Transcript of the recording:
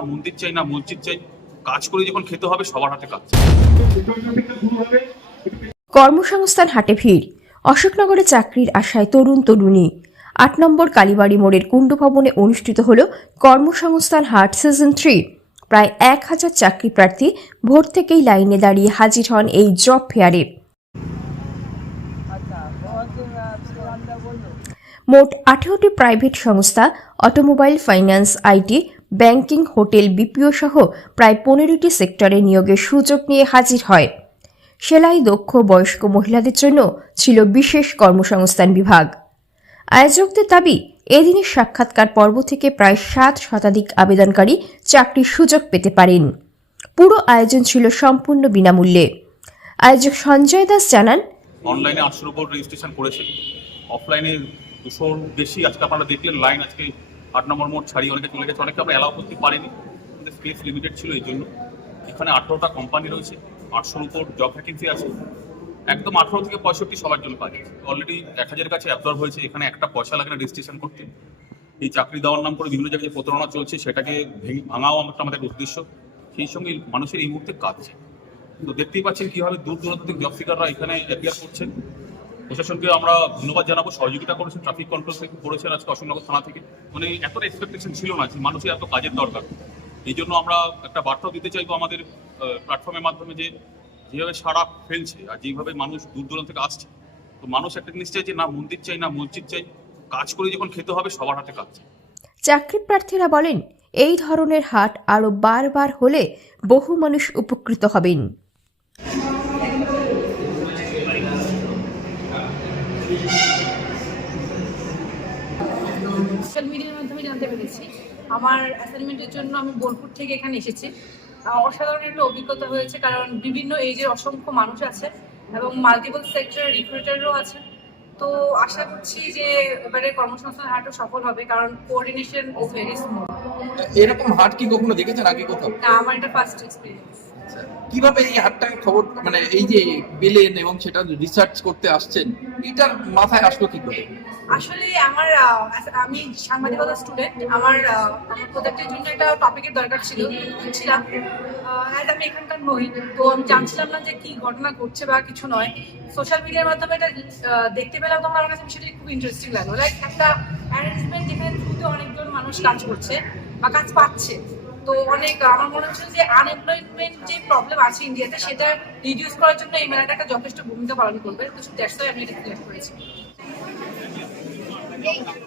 না মন্দির চাই না, মসজিদ চাই, কাজ করে যখন খেতে হবে, সবার হাতে কাজ কর্মসংস্থান হাটে ভিড়। অশোকনগরে চাকরির আশায় তরুণ তরুণী। আট নম্বর কালীবাড়ি মোড়ের কুণ্ড ভবনে অনুষ্ঠিত হল কর্মসংস্থান হাট সিজন থ্রি প্রায় এক হাজার চাকরি প্রার্থী ভোর থেকেই লাইনে দাঁড়িয়ে হাজির হন এই জব ফেয়ারে মোট আঠেরোটি প্রাইভেট সংস্থা automobile finance IT banking, hotel, BPO সহ প্রায় পনেরোটি সেক্টরে নিয়োগের সুযোগ নিয়ে হাজির হয়। সেলাই দক্ষ বয়স্ক মহিলাদের জন্য ছিল বিশেষ কর্মসংস্থান বিভাগ। আয়োজকদের দাবি, এদিনের সাক্ষাৎকার পর্ব থেকে প্রায় সাত শতাধিক আবেদনকারী চাকরির সুযোগ পেতে পারেন। পুরো আয়োজন ছিল সম্পূর্ণ বিনামূল্যে। আয়োজক সঞ্জয় দাস জানান, অনলাইনে আটশোর উপর রেজিস্ট্রেশন করেছে অফলাইনে দুশোর বেশি, আজকে আপনারা দেখলেন, লাইন আজকে আট নম্বর মোড ছাড়িয়ে অনেকে চলে গেছে, অনেকে আমরা অ্যালাউ করতে পারিনি। আমাদের স্পেস লিমিটেড ছিল এই জন্য। এখানে আঠেরোটা কোম্পানি রয়েছে, আটশোর উপর জব ভ্যাকেন্সি আছে। একদম আঠেরো থেকে পঁয়ষট্টি সবার জন্য কাজ অলরেডি এক হাজারের কাছে অ্যাবজর্ভ হয়েছে, এখানে একটা পয়সা লাগে না রেজিস্ট্রেশন করতে। এই চাকরি দেওয়ার নাম করে বিভিন্ন জায়গায় যে প্রতারণা চলছে, সেটাকে ভেঙে, ভাঙাও আমাদের আমাদের উদ্দেশ্য। সেই সঙ্গে মানুষের এই মুহূর্তে কাজ। তো দেখতেই পাচ্ছেন কীভাবে দূর দূরান্ত থেকে জব সিকাররা এখানে অ্যাপিয়ার করছেন। প্রশাসনকে আমরা ধন্যবাদ জানাব। সহযোগিতা করেছেন ট্রাফিক কন্ট্রোল থেকে, করেছেন আজকে অশোকনগর থানা থেকে। মানে এতটা এক্সপেকটেশন ছিল না যে মানুষের এত কাজের দরকার। এই জন্য আমরা একটা বার্তাও দিতে চাইব আমাদের প্ল্যাটফর্মের মাধ্যমে যে যেভাবে সারা ফেলছে আর যেভাবে মানুষ দূর দূরান্ত থেকে আসছে, তো মানুষ একটা জিনিস চাই যে না, মন্দির চাই না, মসজিদ চাই, কাজ করে যখন খেতে হবে, সবার হাতে কাজ চাই। চাকরি প্রার্থীরা বলেন, এই ধরনের হাট আরও বারবার হলে বহু মানুষ উপকৃত হবেন। সোশ্যাল মিডিয়ার মাধ্যমে জানতে পেরেছি। আমার অ্যাসাইনমেন্টের জন্য আমি বোলপুর থেকে এখানে এসেছি। অসাধারণ একটা অভিজ্ঞতা হয়েছে কারণ বিভিন্ন এজের অসংখ্য মানুষ আছে এবং মাল্টিপল সেক্টরের রিক্রুটারও আছে। তো আশা করছি যে এবারে কর্মসংস্থান হাটও সফল হবে কারণ কোঅর্ডিনেশন ইজ ভেরি স্মুথ এরকম হাট কি কখনো দেখেছেন আগে কোথাও? না আমার এটা ফার্স্ট এক্সপিরিয়েন্স কীভাবে এই হাটটার খবর মানে এই যে পেলেন এবং সেটা রিসার্চ করতে আসছেন, এটার মাথায় আসলো কি করে আসলে আমার আমি সাংবাদিকতা স্টুডেন্ট আমার প্রজেক্টের জন্য একটা টপিকের দরকার ছিল ছিলাম আমি এখানকার নই তো আমি জানছিলাম না যে কি ঘটনা ঘটছে বা কিছু নয়। সোশ্যাল মিডিয়ার মাধ্যমে এটা দেখতে পেলাম তখন আমার কাছে বিষয়টি খুব ইন্টারেস্টিং লাগল। লাইক একটা অ্যারেঞ্জমেন্ট যেখানে থ্রুতে অনেকজন মানুষ কাজ করছে বা কাজ পাচ্ছে। তো অনেক, আমার মনে হচ্ছে যে আনএমপ্লয়মেন্ট যে প্রবলেম আছে ইন্ডিয়াতে সেটা রিডিউস করার জন্য এই মেলাটা একটা যথেষ্ট ভূমিকা পালন করবে তো দ্যাটস ওয়াই আমি এটা সিলেক্ট করেছি Thank you.